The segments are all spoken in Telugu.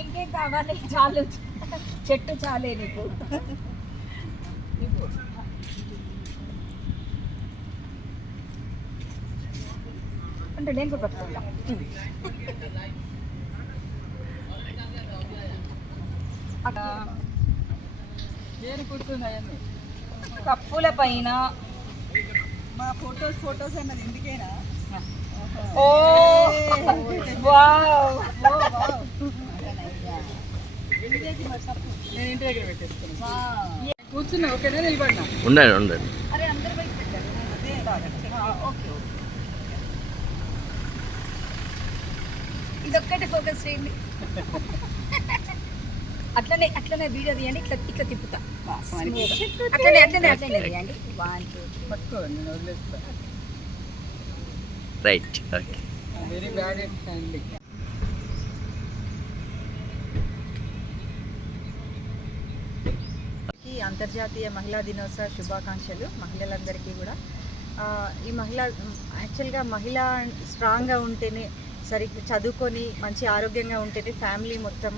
ఇంకేం కావాలి, చాలు చెట్టు చాలే నీకు. అంటే నేను కూడా పట్టుకుంటా. కప్పుల పైన మా ఫొటోస్ అన్నది ఎందుకేనా? ఓ వావ్, నేను ఇంటి దగ్గర పెట్టేస్తాను. కూర్చున్నా, ఓకేనా? నిలబడినా. ఉండండి. అరే అందరు బయట పెట్టారు. ఓకే, ఇదొక్కటి ఫోకస్ చేయండి. అట్లనే వీడియో తీయండి. ఇట్లా తిప్పుతా. అట్లనే తీయండి. పట్టుకో, నేను వదిలేస్తా. Right, okay. Very bad handling. అంతర్జాతీయ మహిళా దినోత్సవ శుభాకాంక్షలు మహిళలందరికీ కూడా. ఈ యాక్చువల్గా మహిళ స్ట్రాంగ్గా ఉంటేనే, సరిగ్గా చదువుకొని మంచి ఆరోగ్యంగా ఉంటేనే ఫ్యామిలీ మొత్తం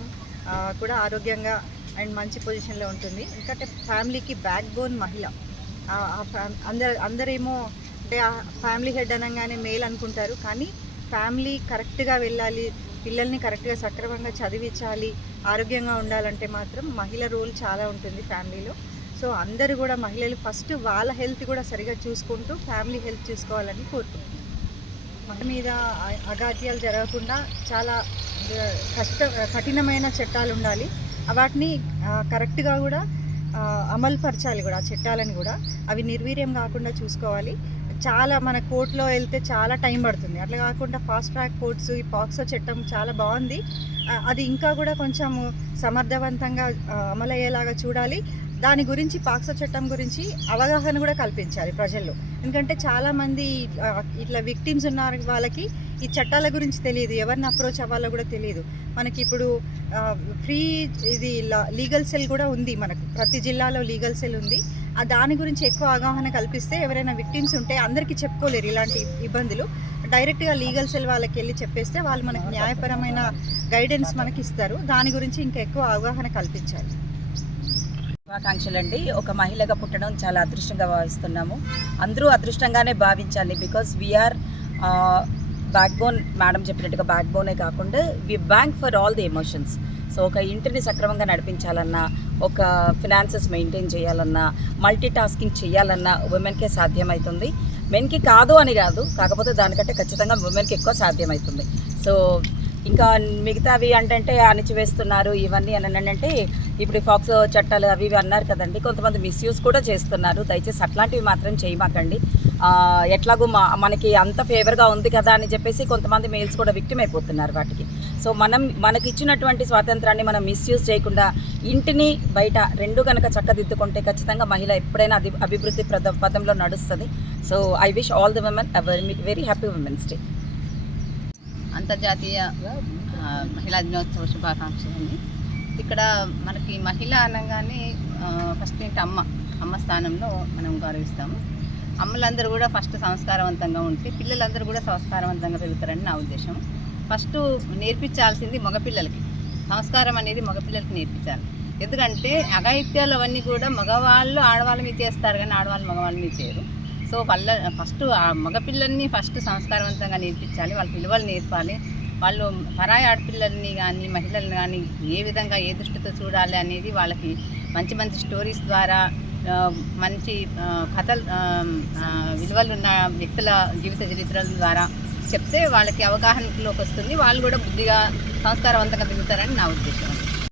కూడా ఆరోగ్యంగా అండ్ మంచి పొజిషన్లో ఉంటుంది. ఎందుకంటే ఫ్యామిలీకి బ్యాక్ బోన్ మహిళ. అందరేమో అంటే ఆ ఫ్యామిలీ హెడ్ అనగానే మేల్ అనుకుంటారు, కానీ ఫ్యామిలీ కరెక్ట్గా వెళ్ళాలి, పిల్లల్ని కరెక్ట్గా సక్రమంగా చదివించాలి, ఆరోగ్యంగా ఉండాలంటే మాత్రం మహిళ రోల్ చాలా ఉంటుంది ఫ్యామిలీలో. సో అందరూ కూడా మహిళలు ఫస్ట్ వాళ్ళ హెల్త్ కూడా సరిగా చూసుకుంటూ ఫ్యామిలీ హెల్త్ చూసుకోవాలని కోరుకుంటున్నాను. మన మీద అఘాత్యాలు జరగకుండా చాలా కఠినమైన చట్టాలు ఉండాలి. వాటిని కరెక్ట్గా కూడా అమలు పరచాలి కూడా, ఆ చట్టాలని కూడా. అవి నిర్వీర్యం కాకుండా చూసుకోవాలి. చాలా మన కోర్టులో వెళ్తే చాలా టైం పడుతుంది. అట్లా కాకుండా ఫాస్ట్ ట్రాక్ కోర్ట్స్, ఈ పాక్సో చట్టం చాలా బాగుంది. అది ఇంకా కూడా కొంచెం సమర్థవంతంగా అమలయ్యేలాగా చూడాలి. దాని గురించి పాక్సో చట్టం గురించి అవగాహన కూడా కల్పించాలి ప్రజల్లో. ఎందుకంటే చాలామంది ఇట్లా విక్టిమ్స్ ఉన్నారు, వాళ్ళకి ఈ చట్టాల గురించి తెలియదు, ఎవరిని అప్రోచ్ అవ్వాలో కూడా తెలియదు. మనకి ఇప్పుడు ఫ్రీ ఇది లీగల్ సెల్ కూడా ఉంది, మనకు ప్రతి జిల్లాలో లీగల్ సెల్ ఉంది. దాని గురించి ఎక్కువ అవగాహన కల్పిస్తే ఎవరైనా విక్టిమ్స్ ఉంటే అందరికీ చెప్పుకోలేరు ఇలాంటి ఇబ్బందులు. డైరెక్ట్గా లీగల్ సెల్ వాళ్ళకి వెళ్ళి చెప్పేస్తే వాళ్ళు మనకు న్యాయపరమైన గైడెన్స్ మనకి ఇస్తారు. దాని గురించి ఇంకా ఎక్కువ అవగాహన కల్పించాలి. శుభాకాంక్షలు అండి. ఒక మహిళగా పుట్టడం చాలా అదృష్టంగా భావిస్తున్నాము. అందరూ అదృష్టంగానే భావించాలి. Because we are backbone. Madam చెప్పినట్టుగా బ్యాక్ బోనే కాకుండా we bank for all the emotions. So ఒక ఇంటిని సక్రమంగా నడిపించాలన్నా, ఒక ఫినాన్సెస్ మెయింటైన్ చేయాలన్నా, మల్టీ టాస్కింగ్ చేయాలన్నా ఉమెన్కే సాధ్యమవుతుంది. మెన్కి కాదు అని కాదు, కాకపోతే దానికంటే ఖచ్చితంగా ఉమెన్కి ఎక్కువ సాధ్యమవుతుంది. సో ఇంకా మిగతావి అంటే అణిచివేస్తున్నారు ఇవన్నీ అని అంటే ఇప్పుడు ఫాక్సో చట్టాలు అవి ఇవి అన్నారు కదండి, కొంతమంది మిస్యూజ్ కూడా చేస్తున్నారు. దయచేసి అట్లాంటివి మాత్రం చేయమాకండి. ఎట్లాగో మనకి అంత ఫేవర్గా ఉంది కదా అని చెప్పేసి కొంతమంది మేల్స్ కూడా విక్టిమ్ అయిపోతున్నారు వాటికి. సో మనకి ఇచ్చినటువంటి స్వాతంత్రాన్ని మనం మిస్యూజ్ చేయకుండా ఇంటిని బయట రెండు కనుక చక్కదిద్దుకుంటే ఖచ్చితంగా మహిళ ఎప్పుడైనా అభివృద్ధి పదంలో నడుస్తుంది. So I wish all the women very happy women's day. అంతర్జాతీయ మహిళా దినోత్సవ శుభాకాంక్షలు అండి. ఇక్కడ మనకి మహిళ అనగానే ఫస్ట్ ఏంటి అమ్మ స్థానంలో మనం గౌరవిస్తాము. అమ్మలందరూ కూడా ఫస్ట్ సంస్కారవంతంగా ఉంటే పిల్లలందరూ కూడా సంస్కారవంతంగా పెరుగుతారని నా ఉద్దేశం. ఫస్ట్ నేర్పించాల్సింది మగపిల్లలకి, సంస్కారం అనేది మగపిల్లలకి నేర్పించాలి. ఎందుకంటే అఘాయిత్యాలు అవన్నీ కూడా మగవాళ్ళు ఆడవాళ్ళ మీద చేస్తారు, కానీ ఆడవాళ్ళు మగవాళ్ళ మీద చేయరు. సో ఫస్ట్ ఆ మగపిల్లల్ని ఫస్ట్ సంస్కారవంతంగా నేర్పించాలి, వాళ్ళ విలువలు నేర్పాలి. వాళ్ళు పరాయి ఆడపిల్లల్ని కానీ మహిళల్ని కానీ ఏ విధంగా ఏ దృష్టితో చూడాలి అనేది వాళ్ళకి మంచి మంచి స్టోరీస్ ద్వారా, మంచి కథలు, విలువలు ఉన్న వ్యక్తుల జీవిత చరిత్రల ద్వారా చెప్తే వాళ్ళకి అవగాహనలోకి వస్తుంది. వాళ్ళు కూడా బుద్ధిగా సంస్కారవంతంగా పెరుగుతారని నా ఉద్దేశం.